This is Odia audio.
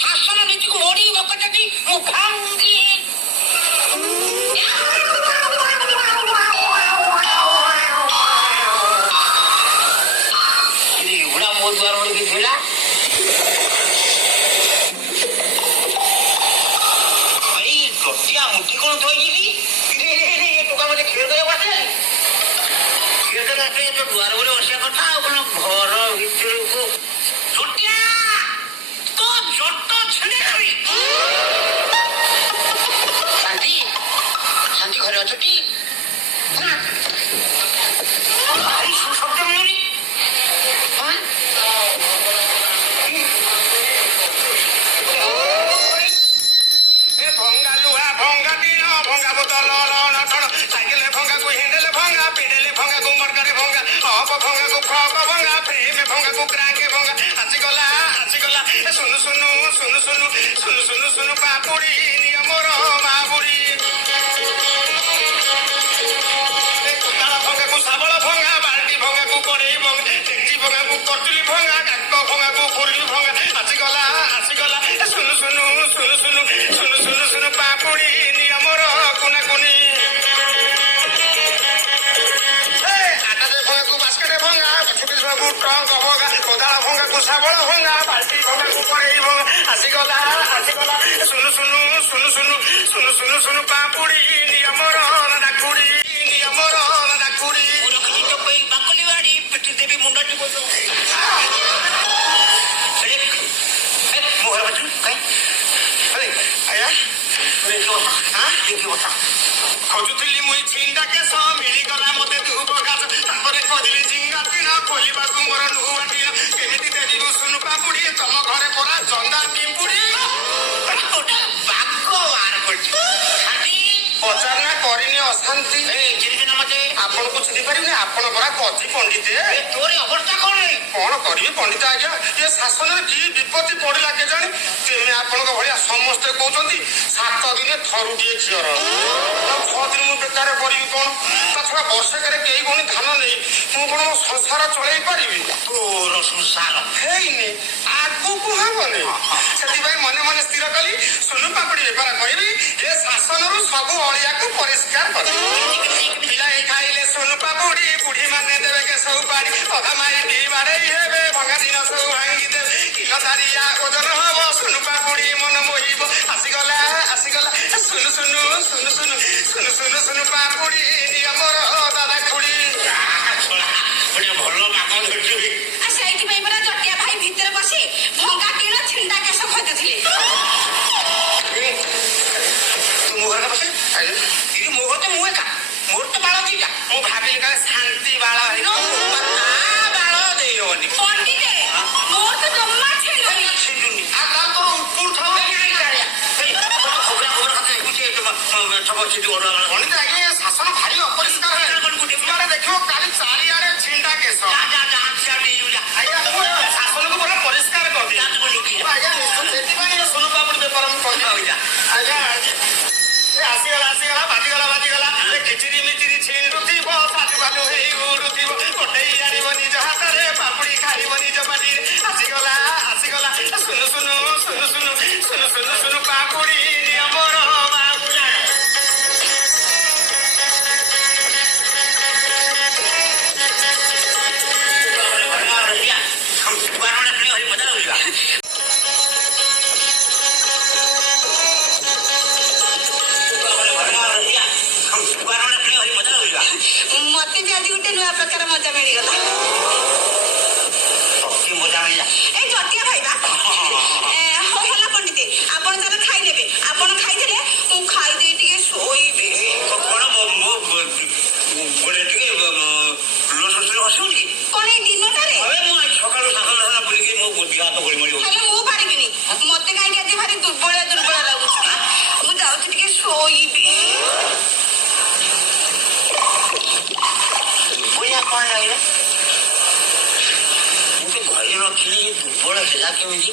ଶାସନ ନୀତିକୁ ମୋଡି ମକଟଟି ମୁଁ ଭାଙ୍ଗି ଏଗୁଡା ମୋ ଦ୍ୱାର ବେଳକୁ ଥିଲା। ଭାଇ ଗୋଟିଆ ମୁଠି କଣ ଥୋଇକି ଟୋକା ମତେ କ୍ଷୀର ଦେବାକୁ ଆସିଲାନି। କ୍ଷୀର ଦେବାକୁ ଆସିଲେ ତ ଦୁଆର ଉପରେ ବସିବା କଥା ଆଉ କଣ ଘର ଭିତରକୁ। ଛୋଟିଆ ତ ଜଟ ଛିଡେଇବି। ଶାନ୍ତି ଶାନ୍ତି ଘରେ ଅଛଟି? ଭାରି ସୁଶବ୍ଦ ମିଳୁନି। ଭଙ୍ଗା ଲୁହା ଭଙ୍ଗା ଟିଣ ଭଙ୍ଗା ବୋତଲ ସାଇକେଲ ଭଙ୍ଗାକୁ ହ୍ୟାଣ୍ଡେଲ ଭଙ୍ଗା ପେଡେଲ ଭଙ୍ଗାକୁ ମର୍ଗାରେ ଭଙ୍ଗା ଅପ ଭଙ୍ଗାକୁ ଫକ ଭଙ୍ଗା ଫ୍ରେମ ଭଙ୍ଗାକୁ କ୍ରାଙ୍କେ ଭଙ୍ଗା ଆସିଗଲା ଆସିଗଲା ସୁନୁ ସୁନୁ ସୁନୁ ସୁନୁ ସୁନୁ ସୁନୁ ସୁନୁ ପାପୁଡି ନିୟମର ମା ବୁଢୀ। କୋଦାଳ ଭଙ୍ଗାକୁ ଶାବଳ ଭଙ୍ଗା ବାଲ୍ଟି ଭଙ୍ଗାକୁ କଡେଇ ଭଙ୍ଗା ଡେକ୍ଚି ଭଙ୍ଗାକୁ କଚୁଲି ଭଙ୍ଗା କାକ ଭଙ୍ଗାକୁ ଫୁଲି ଭଙ୍ଗା ଆସିଗଲା ଆସିଗଲା ସୁନୁ ସୁନୁ ସୁନୁ ସୁନୁ ସୁନୁ ସୁନୁ ସୁନୁ ପାପୁଡି ନିୟମର କୁନାକୁନି। ଆଟାରେ ଭଙ୍ଗାକୁ ବାସ୍କେଟ ଭଙ୍ଗା ଛୁଟି ଭଙ୍ଗାକୁ ଟ୍ରଙ୍କ ଭଙ୍ଗା କୋଦାଳ ଭଙ୍ଗାକୁ ଶାବଳ ଭଙ୍ଗା ବାଲ୍ଟି ଭଙ୍ଗାକୁ କଡେଇ ଭଙ୍ଗା ଆସିଗଲା ଆସିଗଲା ସୁନୁ ସୁନୁ ସୁନୁ ସୁନୁ ସୁନୁ ସୁନୁ ସୁନୁ ପାପୁଡି ନିୟମର ଡାକୁଡି ନିୟମର ଡାକୁଡି। ବାକଲି ବାଡି ପିଟି ଦେବି ମୁଣ୍ଡଟି ବୋଝ। ମୋ ଘର ବାଛୁ କାଇଁ ଆଜ୍ଞା ଖୋଜୁଥିଲି ମୁଇଁ ଛିଣ୍ଡା କେଶ ମିଳିଗଲା ମତେ ଧୂପ ଘାସ ତାପରେ ଖୋଜିଲି ଝିଙ୍ଗା ଟିଣ ଖୋଲିବାକୁ ମୋର ନୂଆ ଟିଣ କେମିତି ଦେବି ସୁନୁ ପାପୁଡି ତମ ଘରେ ପରା ଚନ୍ଦା ପିମ୍ପୁଡି। ଗୋଟେ ବାଘ ବାହାର କରିଛି ପଚାରନା କରିନି ଅଶାନ୍ତି ମତେ ଆପଣଙ୍କୁ ଚିହ୍ନି ପାରିବିନି ଆପଣ ପରା କଜି ପଣ୍ଡିତେ। ତୋରି ଅବସ୍ଥା କଣ କଣ କରିବି ପଣ୍ଡିତ ଆଜ୍ଞା ଏ ଶାସନରେ କି ବିପତ୍ତି ପଡିଲା କେଜାଣି ତେମେ ଆପଣଙ୍କ ଭଳିଆ ସମସ୍ତେ କହୁଛନ୍ତି 7 ଦିନେ ଥରୁଟିଏ ଝିଅର 6 ଦିନ ମୁଁ ବେକାର କରିବି କଣ ତା ଛଡା ବର୍ଷକରେ କେହି କଣ ଧାନ ନେଇ ମୁଁ କଣ ମୋ ସଂସାର ଚଳେଇ ପାରିବି। ତୋର ସଂସାର ହେଇନି ଆଗକୁ ହବନି ସେଥିପାଇଁ ମନେ ମନେ ସ୍ଥିର କଲି ସୁନୁ ପାପୁଡି ବେପାର କରିବି ଏ ଶାସନରୁ ସବୁ ଅଳିଆକୁ ପରିଷ୍କାର କରିବି। ପିଲାଏ ଖାଇଲେ ସୁନୁ ପାପୁଡି ବୁଢୀ ମାନେ ଦେବେ କେଶ ଉପାଡି ଅଧା ମାଇ ପିଇ ବାଡେଇ ହେବେ ଭଙ୍ଗା ଦିନ ସବୁ ଭାଙ୍ଗି ଦେବେ କିଲୋ ଦାରିଆ ଓଜନ ହବ ସୁନୁ ପାପୁଡି ମନ ମୋହିବ ଆସିଗଲା ଆସିଗଲା ସୁନୁ ସୁନୁ ସୁନୁ ସୁନୁ ସୁନୁ ସୁନୁ ସୁନୁ ପାପୁଡି ନିୟମର ଦାଦା ଖୁଡି। ଭଲ ମାଗ ଧରିଥିବି ସେଇଥିପାଇଁ ପରା ଜଟିଆ ଭାଇ ଭିତରେ ବସି ଭଙ୍ଗା ଟିଣ ଛିଣ୍ଡା କେଶ ଖୋଜୁଥିଲେ। ତୁ ମୋ ଘରେ ବସେ ମୋ ଘରେ ମୁଁ ଏକା ମୋର ତ ବାଳ ଦିଟା ମୁଁ ଭାବିଲି କାଳେ ଶାନ୍ତି ବାଳ ବାଳ ଦେଇହବନି ପଣ୍ଡିତେ ମୋର ତ ଜମା ଛିଣ୍ଡୁନି ଆଉ ତା ତୋର ଉପରୁ ଥାଉ ପଣ୍ଡିତ ଆଜ୍ଞା ଶାସନ ଭାରି ଅପରିଷ୍କାର ଦେଖିବ କାଲି ଚାରିଆଡେ ଛିଣ୍ଡା କେଶ ଆଜ୍ଞା ଶାସନକୁ ପୁରା ପରିଷ୍କାର କରିଦିଏ ଆଜ୍ଞା ସେଥିପାଇଁ ସୁନୁ ପାପୁଡି ବେପାର ମୁଁ କରିବି ଆଜ୍ଞା ଆସିଗଲା ଆସିଗଲା ବାଜିଗଲା ବାଜିଗଲା ଖିଚିରି ମିଚିରି ଛିଣ୍ଡୁଥିବ ସାଜୁ ବାଜୁ ହେଇ ଉଡୁଥିବ ଗୋଟେଇ ଆଣିବ ନିଜ ହାତରେ ପାପୁଡି ଖାଇବ ନିଜ ପାଟିରେ ଆସିଗଲା ଆସିଗଲା ସୁନୁ ସୁନୁ ସୁନୁ ସୁନୁ ସୁନୁ ସୁନୁ ସୁନୁ ପାପୁଡି ନିୟମର ବାବୁଲା। ମଜା ଲାଗୁଛି ମତେ ବି ଆଜି ଗୋଟେ ନୂଆ ପ୍ରକାର ମଜା ମିଳିଗଲା। ମଜା ମିଳିଲା ଏଇ ଜଟିଆ ଖାଇବା ହଉ ହେଲା ପଣ୍ଡିତେ ଆପଣ ତାହେଲେ ଖାଇନେବେ ଆପଣ ଖାଇଦେଲେ ମୁଁ ଖାଇଦେଇ ଟିକେ ଶୋଇବି। କଣ ଟିକେ ହସୁଛି କଣ ଏଇ ଦିନଟାରେ ମୁଁ ଆଜି ସକାଳୁ ସକାଳ ବୁଲିକି ମୋ ଦେହ ହାତ ଗୋଳିମଳି ହେଲେ ମୁଁ ପାରିବିନି ମତେ କାହିଁକି ଆଜି ଭାରି ଦୁର୍ବଳ ଦୁର୍ବଳ ଲାଗୁଛି ମୁଁ ଯାଉଛି ଟିକେ ଶୋଇବି। କଣ ଲାଗିଲା ମୁଁ ତ ଘରେ ରଖିଲି ଦୁର୍ବଳ ହେଲା କେମିତି